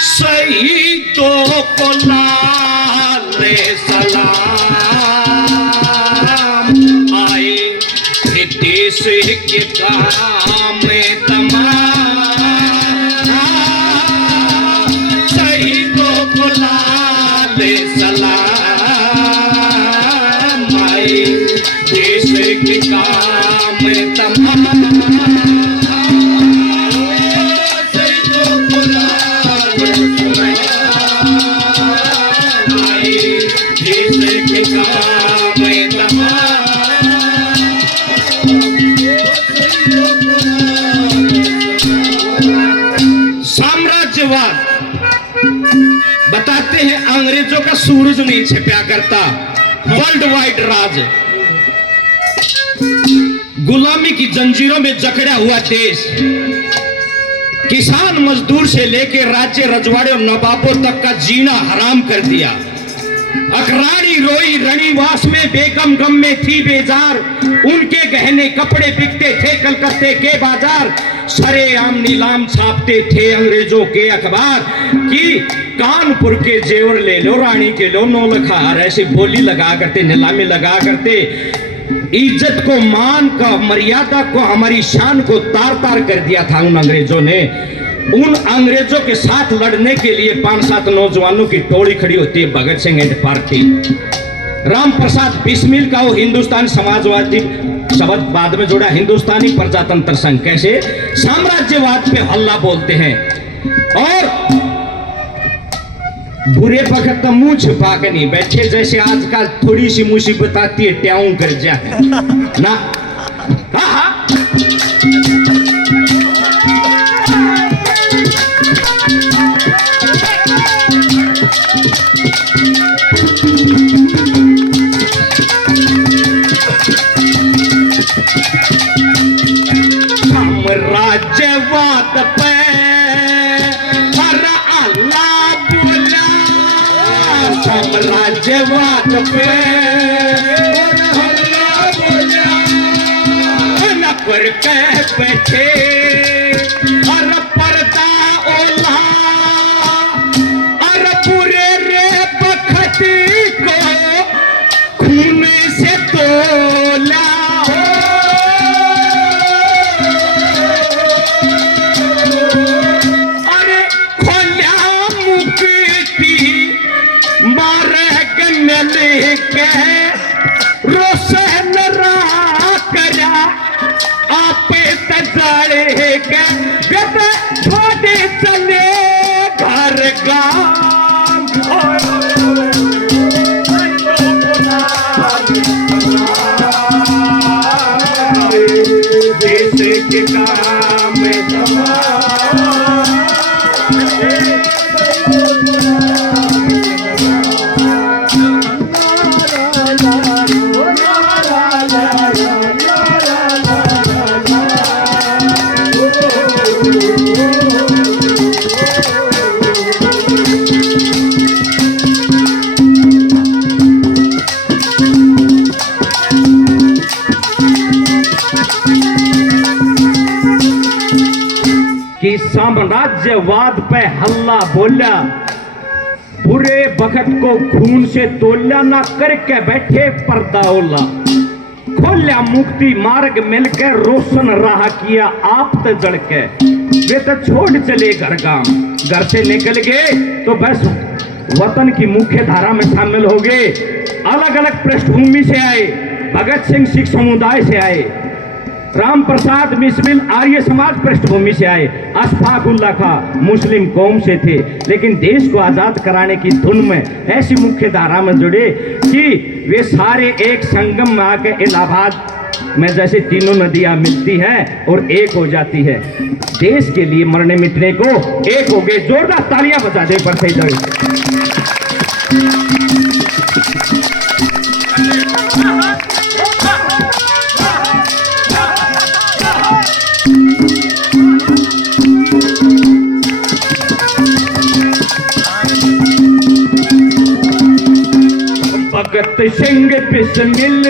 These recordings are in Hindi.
शहीदों को लाले सलाम, आए थे देश के काम में तमाम। शहीदों को लाले सलाम, आए देश के काम में तमाम। साम्राज्यवाद बताते हैं अंग्रेजों का सूरज नहीं छिपा करता, वर्ल्ड वाइड राज, गुलामी की जंजीरों में जकड़ा हुआ देश, किसान मजदूर से लेकर राज्य रजवाड़े और नवाबों तक का जीना हराम कर दिया। अखराड़ी रोई रणिवास में बेगम गम में थी बेजार, उनके गहने कपड़े बिकते थे कलकत्ते के बाजार। सरेआम नीलाम छापते थे अंग्रेजों के अखबार कि कानपुर के जेवर ले लो, रानी के लो 9 लाख हार, ऐसी बोली लगा करते, नीलामी लगा करते। इज्जत को, मान का, मर्यादा को, हमारी शान को तार तार कर दिया था उन अंग्रेजों ने। उन अंग्रेजों के साथ लड़ने के लिए 5-7 नौजवानों की टोली खड़ी होती है, भगत सिंह एंड पार्टी। राम प्रसाद बिस्मिल का वो हिंदुस्तानी समाजवादी शब्द बाद में जोड़ा, हिंदुस्तानी प्रजातंत्र संघ। कैसे साम्राज्यवाद पे हल्ला बोलते हैं और बुरे वक्त तो मुंह छुपा के नहीं बैठे, जैसे आजकल थोड़ी सी मुसीबत आती है ट्याऊं कर जाए ना। हाँ साम्राज्यवाद पे हर अल्लाह बोला, साम्राज्यवाद पे अल्लाह बोला, न पर कह बैठे हर पर्दा ओला, हर पूरे रे बखती को खून से तोला। रोशन रा करा आपे तजाड़े के छोटे चले घर गाम। देश के काम में कि साम्राज्यवाद पे हल्ला बोला, बुरे वक्त को खून से तोला, ना करके बैठे पर्दा ओला। खोल्या मुक्ति मार्ग मिलकर रोशन राह किया आप तो जड़ के, वे तो छोड़ चले घर गांव। घर से निकल गए तो बस वतन की मुख्य धारा में शामिल हो गए। अलग अलग पृष्ठभूमि से आए, भगत सिंह सिख समुदाय से आए, राम प्रसाद बिस्मिल आर्य समाज पृष्ठभूमि से आए, अशफाक उल्लाह खां मुस्लिम कौम से थे, लेकिन देश को आजाद कराने की धुन में ऐसी मुख्य धारा में जुड़े कि वे सारे एक संगम में आके इलाहाबाद में जैसे तीनों नदियां मिलती हैं और एक हो जाती है। देश के लिए मरने मिटने को एक हो गए। जोरदार तालियां बजा दे पर सही दर्द। भगत सिंह बिस्मिल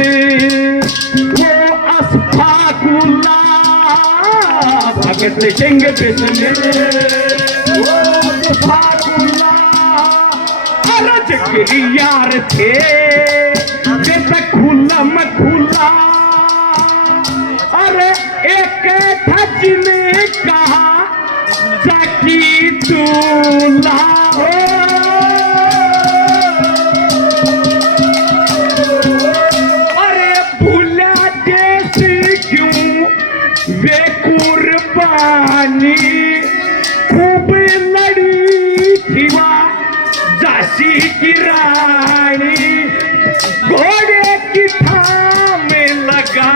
वो अशफाक उल्लाह, भगत सिंह बिस्मिल वो अशफाक जिगरी यार थे जैसे खुला में खुला। अरे एक था जिन्हें कहा जाकी दूल्हा हो। अरे भूला जैसे क्यों वे कुर्बानी खूब लड़ी थी झांसी की रानी घोड़े की थाम लगा।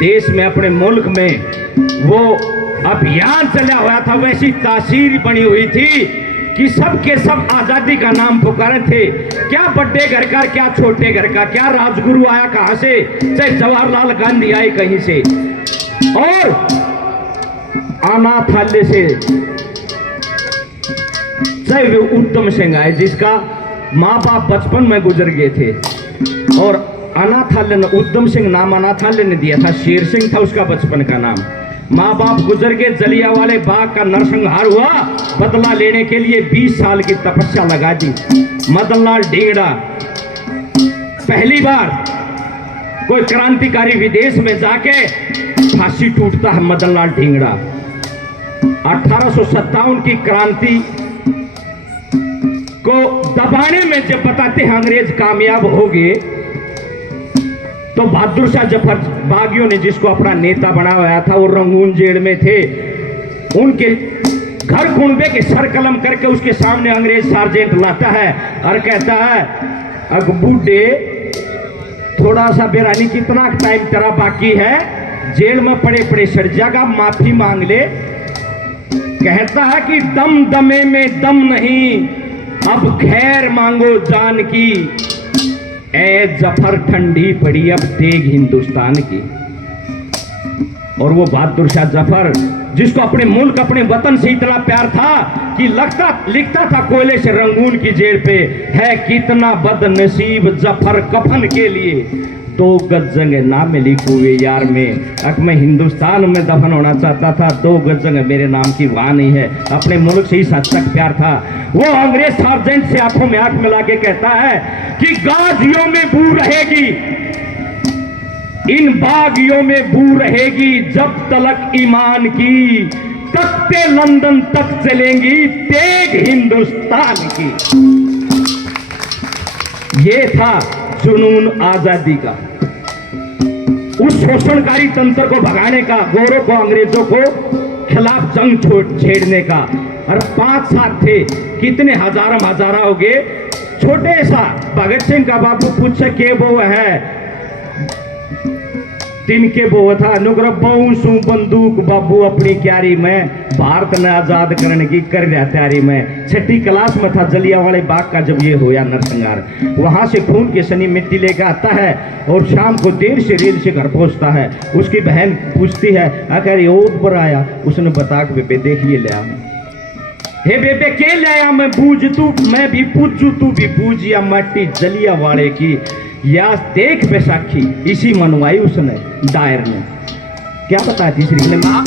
देश में अपने मुल्क में वो अभियान चला हुआ था, वैसी तासीर बनी हुई थी कि सब के सब आजादी का नाम पुकारे थे। क्या बड़े घर का, क्या छोटे घर का, क्या राजगुरु आया कहां से, चाहे जवाहरलाल गांधी आए कहीं से, और अनाथालय से चाहे वे उद्यम सिंह आए जिसका माँ बाप बचपन में गुजर गए थे, और अनाथालय ने उद्यम सिंह नाम अनाथालय ने दिया था, शेर सिंह था उसका बचपन का नाम। माँ बाप गुजर के जलियांवाले बाग का नरसंहार हुआ, बदला लेने के लिए 20 साल की तपस्या लगा दी। मदनलाल ढींगड़ा पहली बार कोई क्रांतिकारी विदेश में जाके फांसी टूटता है। मदनलाल ढींगड़ा 1857 की क्रांति को दबाने में जब बताते हैं अंग्रेज कामयाब हो गए, तो बहादुर शाह जफर बागियों ने जिसको अपना नेता बना हुआ था, वो रंगून जेल में थे, उनके घर कुंबे के सर कलम करके उसके सामने अंग्रेज सार्जेंट लाता है और कहता है, अग बूढ़े थोड़ा सा बेरानी कितना टाइम तेरा बाकी है, जेल में पड़े पड़े सड़ जाएगा, माफी मांग ले। कहता है कि दम दमे में दम नहीं, अब खैर मांगो जान की, ए जफर ठंडी पड़ी अब तेग हिंदुस्तान की। और वो बहादुर शाह जफर जिसको अपने मुल्क अपने वतन से इतना प्यार था कि लिखता था कोयले से रंगून की जेल पे, है कितना बदनसीब जफर कफन के लिए 2 गज जंग ना मिली कुए यार में। अक मैं हिंदुस्तान में दफन होना चाहता था, 2 गज जंग मेरे नाम की वहां नहीं है। अपने मुल्क से ही सच तक प्यार था। वो अंग्रेज सार्जेंट से आंखों में आंख मिला के कहता है कि गाजियों में बू रहेगी, इन बागियों में बू रहेगी, जब तलक ईमान की, तख्ते लंदन तक चलेंगी तेग हिंदुस्तान की। ये था जुनून आजादी का, उस शोषणकारी तंत्र को भगाने का, गोरों को अंग्रेजों को खिलाफ जंग छेड़ने का। और 5 साथ थे, कितने हजारा हो गए। छोटे सा भगत सिंह का बापू पूछे के वो है, तिनके वो था नुकर बहु सू बंदूक बाबू अपनी क्यारी में, भारत ने आजाद करने की कर रहा तैयारी में। 6ठी क्लास में था जलियांवाले बाग का जब ये होया नरसंहार। वहां से खून की सनी मिट्टी लेकर आता है और शाम को देर से रेल से घर पहुंचता है। उसकी बहन पूछती है, अगर ये पर आया, उसने बता के बेबे देखिए ले आ, हे बेबे के ले आया, मैं बूझ तू, मैं भी पूछू तू भी बूझ, या मट्टी जलियांवाले की या देख बैसाखी, इसी मनवाई उसने दायर ने। क्या पता तीसरी ने मां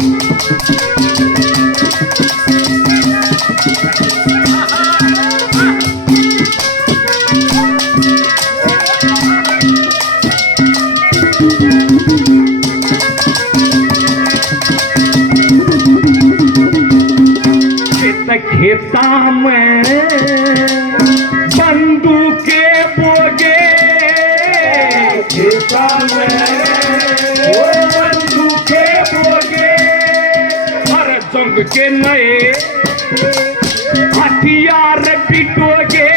खेता में बंदूके बोगे, खेता में बंदूके बोगे, हर जंग के नए हथियार पिटोगे।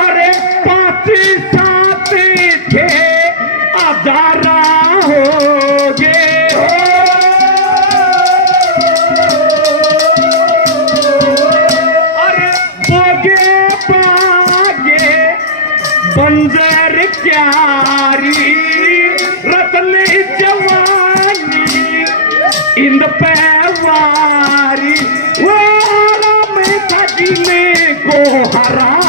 अरे 5-7 थे हजारा होगे। अरे बोगे बागे बंजर क्यारी, रतन जवानी इंद पैवारी, वो राम सजने को हराम।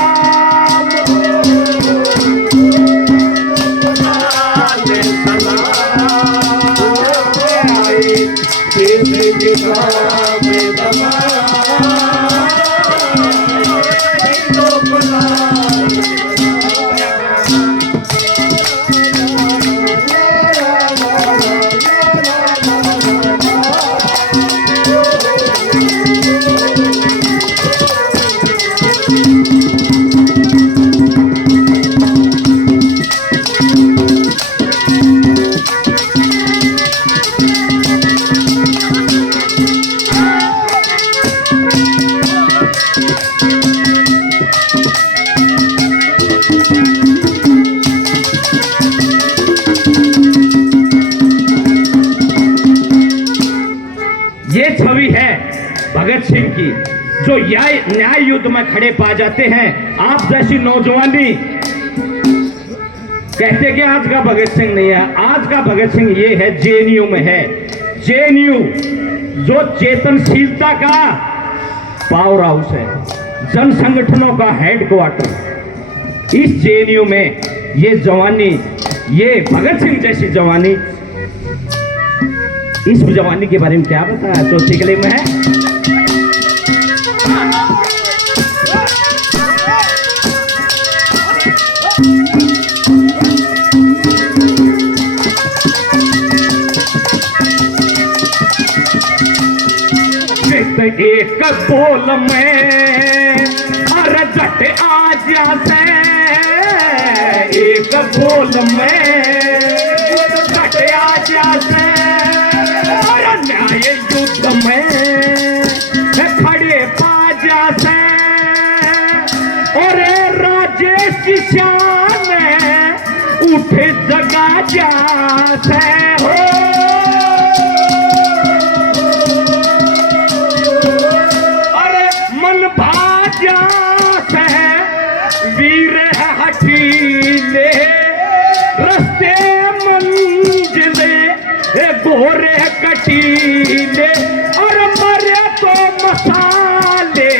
ये छवि है भगत सिंह की, जो न्याय युद्ध में खड़े पा जाते हैं। आप जैसी नौजवानी कहते कि आज का भगत सिंह नहीं है, आज का भगत सिंह ये है, जेएनयू में है। जेएनयू जो चेतनशीलता का पावर हाउस है, जन संगठनों का हेडक्वार्टर। इस जेएनयू में ये जवानी, ये भगत सिंह जैसी जवानी, इस जवानी के बारे में क्या बताया, चौथी कली में है। एक बोल में अरे जट आ जाते, एक बोल में जट आ जाते, अरे न्याय युद्ध में खड़े पा जाते। और राजेश शान उठे जगा जाते हो। वीर हठीले रस्ते मंजिले गोरे कटीले, और मरे तो मसाले